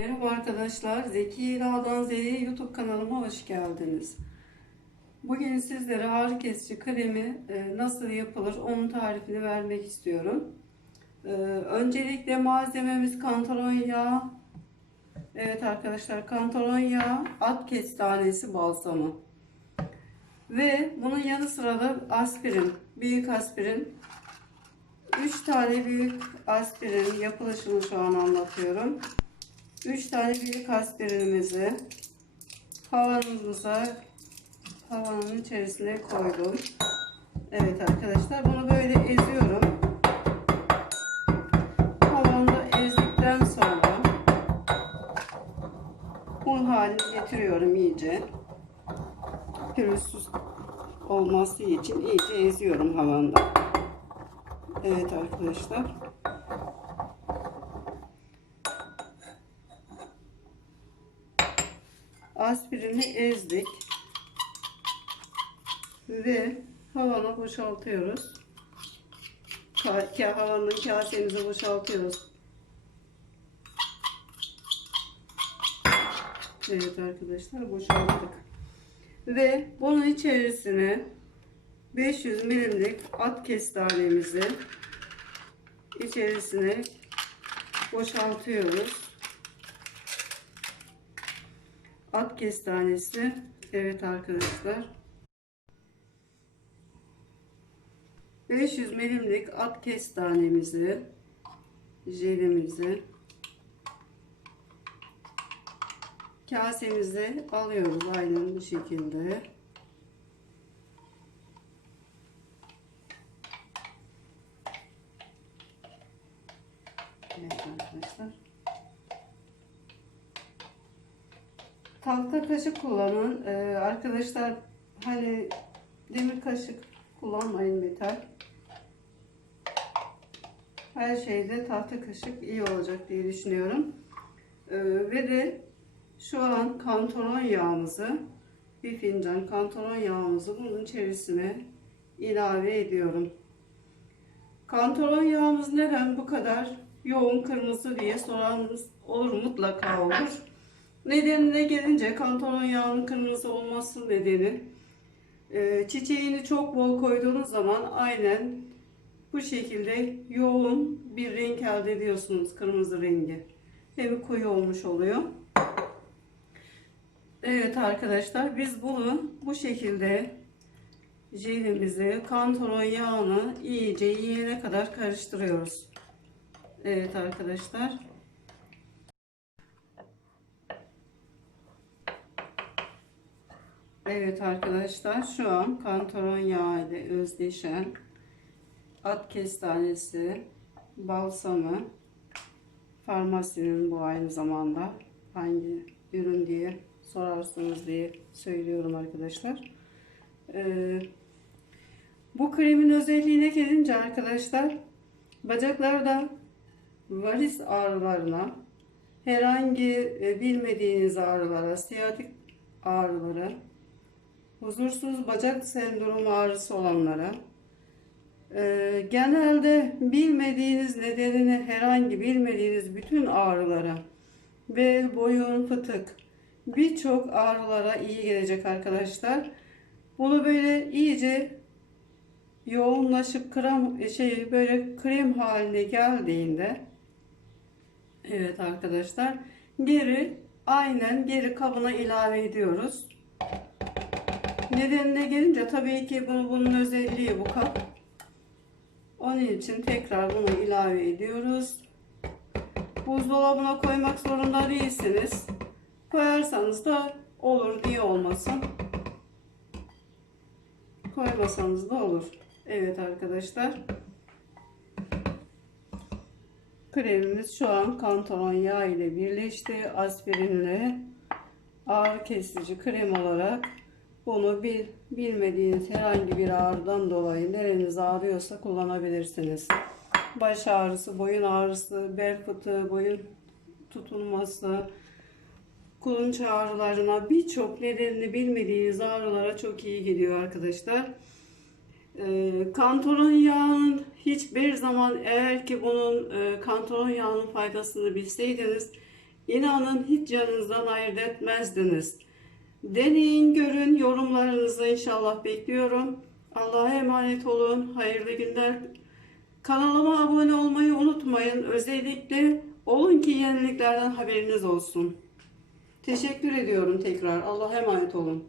Merhaba arkadaşlar, Zeki İla'dan Z'ye YouTube kanalıma hoş geldiniz. Bugün sizlere ağrı kesici kremi e, nasıl yapılır onun tarifini vermek istiyorum. E, Öncelikle malzememiz kantaron yağı. Evet arkadaşlar kantaron yağı, at kestanesi balsamı. Ve bunun yanı sıra da aspirin, büyük aspirin. 3 tane büyük aspirin yapılışını şu an anlatıyorum. 3 tane büyük aspirinimizi havanımıza havanın içerisine koydum. Evet arkadaşlar bunu böyle eziyorum. Havanda ezdikten sonra un haline getiriyorum iyice. Pürüzsüz olması için iyice eziyorum havanda. Evet arkadaşlar. Aspirini ezdik ve havana boşaltıyoruz. Ka havanın kasemize boşaltıyoruz. Evet arkadaşlar boşalttık. Ve bunun içerisine 500 milimlik at kestanemizi içerisine boşaltıyoruz. At kestanesi. Evet arkadaşlar. 500 milimlik at kestanemizi jelimizi kasemize alıyoruz aynen bu şekilde. Evet arkadaşlar. Tahta kaşık kullanın. Ee, arkadaşlar hani demir kaşık kullanmayın metal. Her şeyde tahta kaşık iyi olacak diye düşünüyorum. Ee, ve de şu an kantaron yağımızı bir fincan kantaron yağımızı bunun içerisine ilave ediyorum. Kantaron yağımız neden bu kadar yoğun kırmızı diye soranınız olur mutlaka olur. Nedenine gelince kantaron yağının kırmızı olması nedeni e, çiçeğini çok bol koyduğunuz zaman aynen bu şekilde yoğun bir renk elde ediyorsunuz kırmızı rengi. Hem koyu olmuş oluyor. Evet arkadaşlar biz bunu bu şekilde jelimizi kantaron yağını iyice yiyene kadar karıştırıyoruz. Evet arkadaşlar. Evet arkadaşlar şu an kantaron yağı ile özdeşen at kestanesi balsamı farmasinin bu aynı zamanda hangi ürün diye sorarsınız diye söylüyorum arkadaşlar. Ee, bu kremin özelliğine gelince arkadaşlar bacaklarda varis ağrılarına herhangi e, bilmediğiniz ağrılara, siyatik ağrılara huzursuz bacak sendromu ağrısı olanlara e, genelde bilmediğiniz nedenini herhangi bilmediğiniz bütün ağrılara bel, boyun, fıtık birçok ağrılara iyi gelecek arkadaşlar. Bunu böyle iyice yoğunlaşıp krem şey böyle krem haline geldiğinde evet arkadaşlar geri aynen geri kabına ilave ediyoruz. Nedenine gelince tabii ki bunu, bunun özelliği bu kap. Onun için tekrar bunu ilave ediyoruz. Buzdolabına koymak zorunda değilsiniz. Koyarsanız da olur diye olmasın. Koymasanız da olur. Evet arkadaşlar. Kremimiz şu an kantaron yağı ile birleşti. Aspirinle ağrı kesici krem olarak bunu bil, bilmediğiniz herhangi bir ağrıdan dolayı nereniz ağrıyorsa kullanabilirsiniz. Baş ağrısı, boyun ağrısı, bel fıtığı, boyun tutulması, kulunç ağrılarına birçok nedenini bilmediğiniz ağrılara çok iyi gidiyor arkadaşlar. E, kantaron yağının hiçbir zaman eğer ki bunun e, kantaron yağının faydasını bilseydiniz İnanın hiç canınızdan ayırt etmezdiniz. Deneyin, görün, yorumlarınızı inşallah bekliyorum. Allah'a emanet olun. Hayırlı günler. Kanalıma abone olmayı unutmayın. Özellikle olun ki yeniliklerden haberiniz olsun. Teşekkür ediyorum tekrar. Allah'a emanet olun.